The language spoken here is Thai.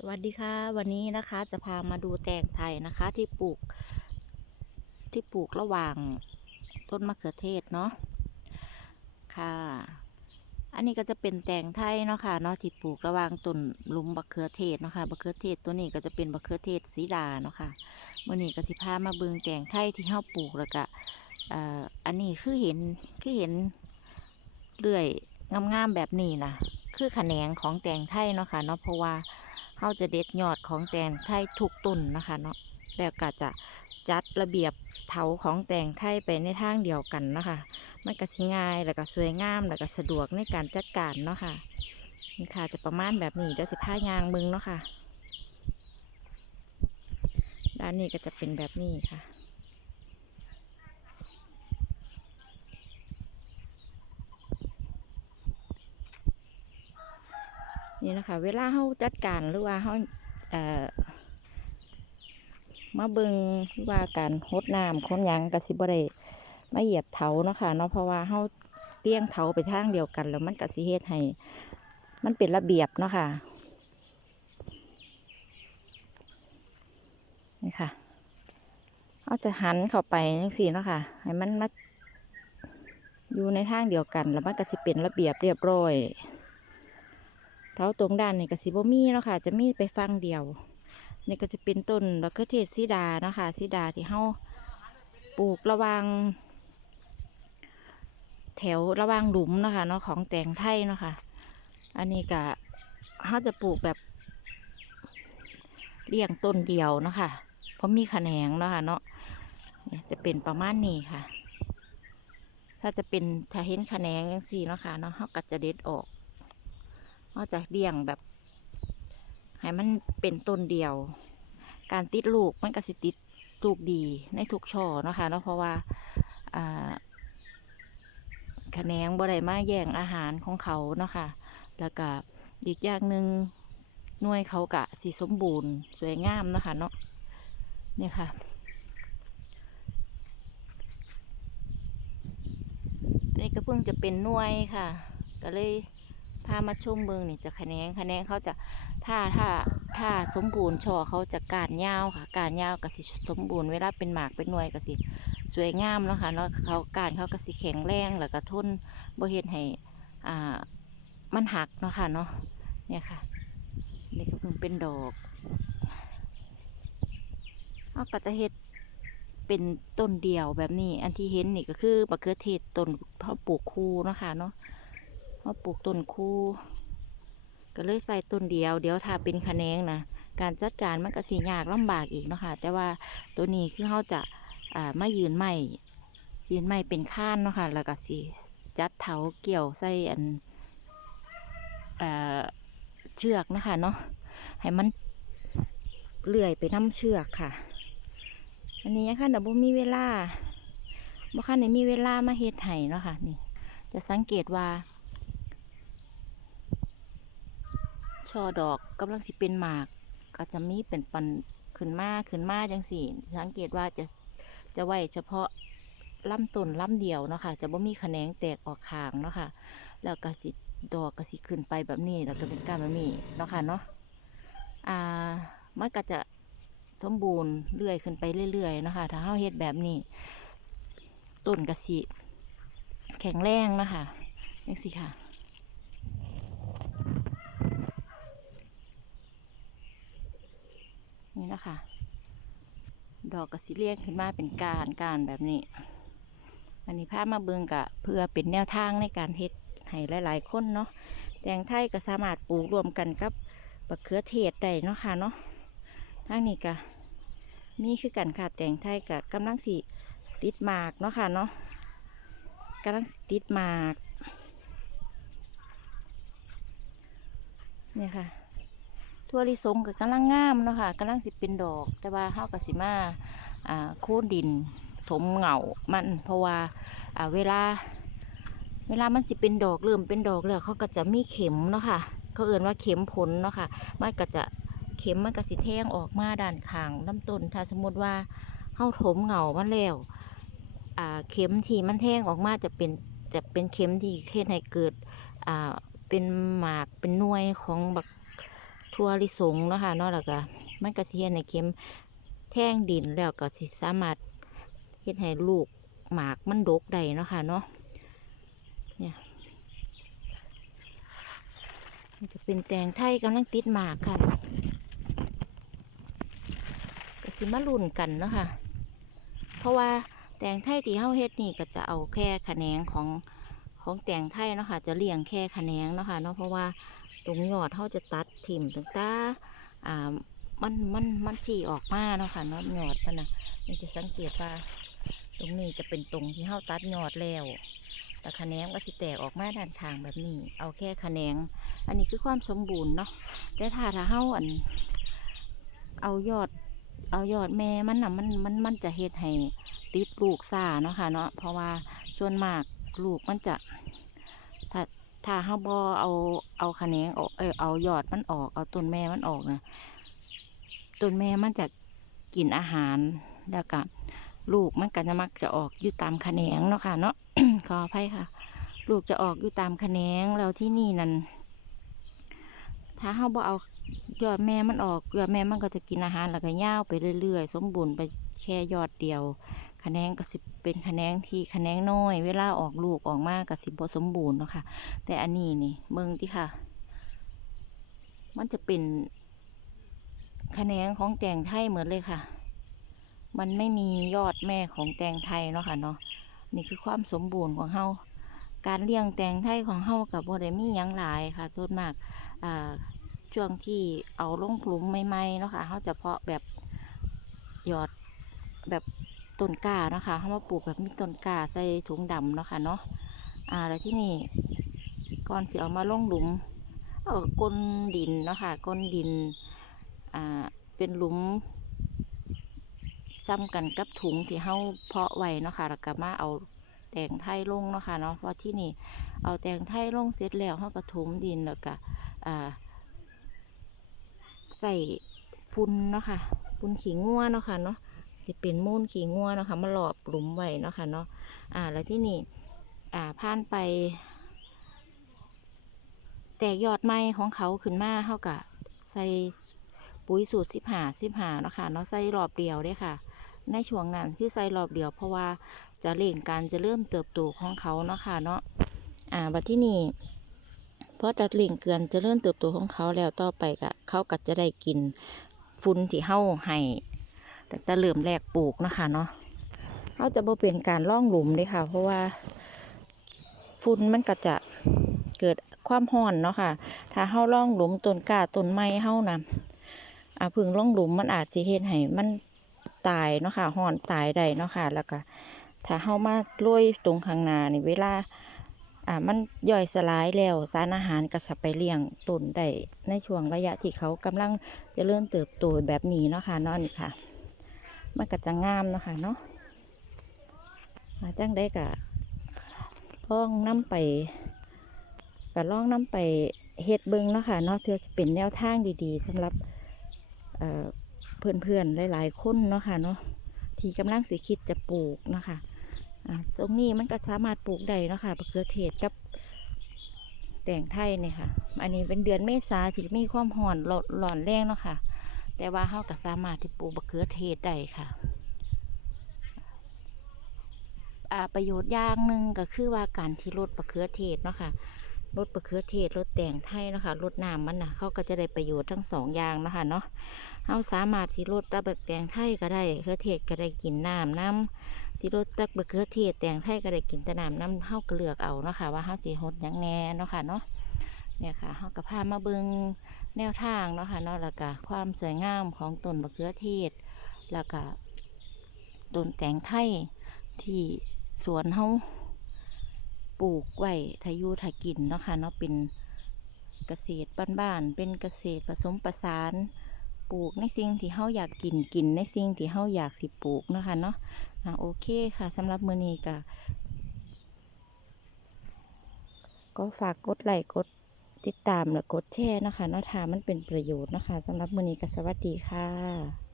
สวัสดีค่ะ วันนี้นะคะจะพามาดูแตงไทยนะคะ ที่ปลูก ที่ปลูกระหว่างต้นมะเขือเทศเนาะค่ะ อันนี้ก็จะเป็นแตงไทยเนาะค่ะเนาะที่ปลูกระหว่างต้นลุมมะเขือเทศเนาะค่ะมะเขือเทศตัวนี้ก็จะเป็นมะเขือเทศสีดาเนาะค่ะมื่อนี้ก็สิพามาเบิ่งแตงไทยที่เฮาปลูกแล้วก็อันนี้คือเห็นคือเห็นเรื่อยงามๆแบบนี้นะ คือแขนงของแตงไทยเนาะค่ะเนาะเพราะว่าเราจะเด็ดยอดของแตงไทยทุกต้นนะคะเนาะแล้วก็จะจัดระเบียบเถาของแตงไทยไปในทางเดียวกันเนาะคะ มันก็สิง่ายแล้วก็สวยงามแล้วก็สะดวกในการจัดการเนาะค่ะนี่ค่ะจะประมาณแบบนี้เดี๋ยวสิผ้ายางมึงเนาะค่ะด้านนี้ก็จะเป็นแบบนี้ค่ะ นี่นะคะ เวลาเขาจัดการหรือว่าเขาเอ่อมาเบิงว่าการหดน้ำค้นยังกสิบได้มาเหยียบเถาเนาะค่ะเนาะเพราะว่าเขาเลี้ยงเถาไปทางเดียวกัน แล้วมันกสิเฮ็ดให้ มันเป็นระเบียบเนาะค่ะนี่ค่ะเขาจะหันเข้าไปจังสี่เนาะค่ะให้มันมาอยู่ในทางเดียวกัน แล้วมันก็จะเป็นระเบียบเรียบร้อย เท้าตรงด้านนี่ก็สิบ่มีเนาะค่ะ จะมีไปฟังเดียว นี่ก็จะเป็นต้นดอกเขือเทศสีดาเนาะค่ะสีดาที่เฮาปลูกระวางแถวระวางหลุมเนาะคะเนาะของแตงไทยเนาะค่ะ อันนี้ก็เฮาจะปลูกแบบเลี้ยงต้นเดียวเนาะค่ะเพราะมีแขนงเนาะค่ะเนาะจะเป็นประมาณนี้ค่ะ ถ้าจะเป็นถ้าเห็นแขนงยังสี่เนาะค่ะเนาะเฮาก็จะเด็ดออก เราจะเลี้ยงแบบ ให้มันเป็นต้นเดียว การติดลูกมันก็สิติดลูกดีในทุกช่อนะคะเนาะเพราะว่าอ่าแขนงบ่ได้มาแย่งอาหารของเขาเนาะค่ะ แล้วก็อีกอย่างหนึ่งหน่วยเขากะสีสมบูรณ์ สวยงามนะคะเนาะเนี่ยค่ะ อันนี้ก็เพิ่งจะเป็นหน่วยค่ะ ก็เลย พามาชมเบิงนี่จะคะแนนคะแนนเขาจะถ้าถ้าถ้าสมบูรณ์ช่อเขาจะการยาวค่ะการยาวกับสิสมบูรณ์เวลาเป็นหมากเป็นหน่วยกับสิสวยงามเนาะค่ะเนาะเขาการเขาก็สิแข็งแรงแล้วก็ทนบ่เฮ็ดให้อ่ามันหักเนาะค่ะเนาะเนี่ยค่ะนี่ก็เพิ่งเป็นดอกเขาก็จะเฮ็ดเป็นต้นเดียวแบบนี้ อันที่เห็นนี่ก็คือมะเขือเทศต้นเขาปลูกคู่เนาะค่ะเนาะ มาปลูกต้นคู่ ก็เลยใส่ต้นเดียว เดี๋ยวถ้าเป็นคะแนงนะการจัดการมันก็สียากลำบากอีกเนาะค่ะ แต่ว่าตัวนี้คือเขาจะอ่ามายืนไม้ยืนไม้เป็นข้านเนาะค่ะแล้วก็สีจัดเถาเกี่ยวใส่อันอ่าเชือกนะคะเนาะให้มันเลื่อยไปน้ำเชือกค่ะ อันนี้ยังค่ะแต่บ่มีเวลาบ่ค่ะในมีเวลามาเฮ็ดไห้เนาะค่ะนี่ จะสังเกตว่า ช่อดอกกำลังสิเป็นหมาก ก็จะมีเป็นปันขึ้นมาขึ้นมาจังสี่ สังเกตว่าจะจะไว้เฉพาะลำต้นลำเดียวเนาะค่ะจะบ่มีแขนงแตกออกข้างเนาะค่ะแล้วก็สิดอกก็สิขึ้นไปแบบนี้แล้วก็เป็นการแบบนี้เนาะค่ะเนาะอ่ามันก็จะสมบูรณ์เรื่อยขึ้นไปเรื่อยๆเนาะคะถ้าเฮาเฮ็ดแบบนี้ ต้นก็สิ แข็งแรงนะคะยังสิค่ะ นี่นะคะ ดอกกระสิเลียงขึ้นมาเป็นการการแบบนี้ อันนี้พามาเบิงกะเพื่อเป็นแนวทางในการเฮ็ดให้หลายๆคนเนาะแตงไทยก็สามารถปลูกรวมกันกับบักเขือเทศได้เนาะค่ะเนาะทางนี้ก็มีคือกันค่ะแตงไทยกับกำลังสิติดหมากเนาะค่ะเนาะกำลังสิติดหมากเนี่ยค่ะ ทั่วลิสงก็กำลังงามเนาะค่ะกำลังสิเป็นดอก แต่ว่าเฮากับสิมาอ่าค่นดิน ถมเหงามันเพราะว่าอ่าเวลา เวลามันสิเป็นดอกเริ่มเป็นดอกแล้วเขาก็จะมีเข็มเนาะค่ะเขาเอื่นว่าเข็มผลเนาะค่ะมันก็จะเข็มมันก็สิแทงออกมาด้านข้างลำต้นถ้าสมมติว่าเฮาถมเหงามันแล้วอ่าเข็มที่มันแทงออกมาจะเป็นจะเป็นเข็มที่เฮ็ดให้เกิดอ่าเป็นหมากเป็นหน่วยของบัก ทั่วลิสงเนาะค่ะเนาะแล้วก็มันก็สิเฮ็ดให้เข็มแท่งดินแล้วก็สิสามารถเฮ็ดให้ลูกหมากมันดกได้เนาะค่ะเนาะเนี่ยจะเป็นแตงไทยกำลังติดหมากค่ะก็สิมาลุ้นกันเนาะค่ะ เพราะว่าแตงไทยที่เฮาเฮ็ดนี่ก็จะเอาแค่ขแขนงของของแตงไทยเนาะค่ะ จะเลี้ยงแค่ขแขนงเนาะค่ะเนาะเพราะว่า ตรงยอดเฮาจะตัดถิ่มตั้งแต่อ่ามันมันมันฉี่ออกมาเนาะค่ะเนาะยอดมันนะมันจะสังเกตว่า ตรงนี้จะเป็นตรงที่เฮาตัดยอดแล้ว แต่ขะแขนงก็สิแตกออกมาด้านทางแบบนี้ เอาแค่ขะแขนง อันนี้คือความสมบูรณ์เนาะแต่ถ้าถ้าเฮาอัน เอายอด เอายอดแม่มันน่ะมันมันมันจะเฮ็ดให้ติดลูกซ่าเนาะค่ะเนาะเพราะว่าส่วนมากลูกมันจะ ถ้าถ้าเฮาบ่เอาเอาแขนงออกเออเอายอดมันออก เอาต้นแม่มันออกนะต้นแม่มันจะกินอาหารแล้วก็ลูกมันก็จะมักจะออกอยู่ตามแขนงเนาะค่ะ เนาะขออภัยค่ะ ลูกจะออกอยู่ตามแขนงแล้วที่นี่นั่นถ้าเฮาบ่เอายอดแม่มันออกยอดแม่มันก็จะกินอาหารแล้วก็ย่าวไปเรื่อยๆ สมบูรณ์ไปแค่ยอดเดียว ขะแขนงก็สิเป็นขะแขนงที่ขะแขนงน้อย เวลาออกลูกออกมากก็สิบสมบูรณ์เนาะค่ะ แต่อันนี้นี่เบิ่งติค่ะ มันจะเป็นขะแขนงของแตงไทยเหมือนเลยค่ะ มันไม่มียอดแม่ของแตงไทยเนาะค่ะเนาะ นี่คือความสมบูรณ์ของเฮาการเลี้ยงแตงไทยของเฮากับบ่ได้มีหยังหลายค่ะส่วนมากอ่าช่วงที่เอาลงกลุ่มใหม่ๆเนาะค่ะเขาจะเพาะแบบหยอดแบบ ต้นกล้าเนาะค่ะเขามาปลูกแบบมีต้นกล้าใส่ถุงดำเนาะค่ะเนาะอ่าแล้วที่นี่ก่อนสิเอามาลงหลุมเอาก้นดินเนาะค่ะก้นดินอ่าเป็นหลุมซ้ำกันกับถุงที่เขาเพาะไว้เนาะค่ะแล้วก็มาเอาแตงไทยลงเนาะค่ะเนาะเพราะที่นี่เอาแตงไทยลงเสร็จแล้วเขาก็ถมดินแล้วก็อ่าใส่ฟุ้นเนาะค่ะฟุ้นขี้งัวเนาะค่ะเนาะ จะเป็นมูลขี้งัวนะคะมาหลอบหลุมไว้นะคะเนาะอ่าแล้วที่นี่อ่าผ่านไป แตกยอดไม้ของเขาขึ้นมาเท่ากับใส่ปุ๋ยสูตรสิบหาสิบหาเนาะค่ะเนาะใส่รอบเดียวเด้ค่ะ ในช่วงนั้นที่ใส่รอบเดียว เพราะว่าจะเร่งการจะเริ่มเติบโตของเขาเนาะค่ะเนาะอ่าบัดที่นี่เพราะตัดเล่งเกินจะเริ่มเติบโตของเขาแล้วต่อไปก็เขาก็จะได้กินฟุ้นที่เฮาให้ แต่แต่เริ่มแรกปลูกนะคะเนาะเขาจะบ่เป็นการล่องหลุมเลยค่ะ เพราะว่าฟุ้นมันก็จะเกิดความร้อนเนาะค่ะ ถ้าเฮาล่องหลุมต้นกล้าต้นไม้เฮานะอ่าพึ่งล่องหลุมมันอาจสิเฮ็ดให้มันตายเนาะค่ะร้อนตายได้เนาะค่ะ แล้วก็ถ้าเฮามาโรยตรงข้างหน้านี่เวลาอ่ามันย่อยสลายแล้วสารอาหารก็จะไปเลี้ยงต้นได้ในช่วงระยะที่เขากำลังจะเริ่มเติบโตแบบนี้เนาะค่ะนาะนี่ค่ะ มันก็จะงามนะคะเนาะมาจังได้กะล่องน้ำไปกะล่องน้ำไปเฮ็ดเบิงเนาะค่ะเนาะเพื่อจะเป็นแนวทางดีๆสำหรับเเพื่อนๆหลายๆคนเนาะค่ะเนาะที่กำลังสิคิดจะปลูกเนาะค่ะอ่าตรงนี้มันก็สามารถปลูกได้เนาะค่ะมะเขือเทศกับแต่งไทยเนี่ยค่ะ อันนี้เป็นเดือนเมษาที่มีความห่อนร้อนร้อนแรงเนาะค่ะ แต่ว่าเฮาก็สามารถที่ปลูกมะเขือเทศได้ค่ะอ่าประโยชน์อย่างหนึ่งก็คือว่าการที่ลดมะเขือเทศเนาะค่ะลดมะเขือเทศลดแต่งไทยเนาะค่ะลดน้ำมันนะเขาก็จะได้ประโยชน์ทั้งสองอย่างเนาะค่ะเนาะเฮาสามารถที่ลดระเบิดแต่งไทยก็ได้มะเขือเทศก็ได้กินน้ำน้ำสิรสตักบะเขือเทศแตงไทยก็ได้กินแต่น้ำน้ำเฮาก็เลือกเอาเนาะค่ะว่าเฮาสิฮดยังแหน่เนาะค่ะเนาะเนี่ยค่ะเฮาก็พามาเบิง แนวทางเนาะค่ะเนาะแล้วก็ความสวยงามของต้นบะเขือเทศ แล้วก็ต้นแตงไทยที่สวนเฮาปลูกไว้ทายุทากินเนาะค่ะเนาะเป็นเกษตรบ้านๆเป็นเกษตรผสมผสานปลูกในสิ่งที่เฮาอยากกินกินในสิ่งที่เฮาอยากสิปลูกเนาะค่ะเนาะอ่าโอเคค่ะสำหรับมือนี้ก็ก็ฝากกดไลค์กด ติดตามและกดแชร์นะคะเนาะถ้ามันเป็นประโยชน์นะคะสำหรับมือนี้ก็สวัสดีค่ะ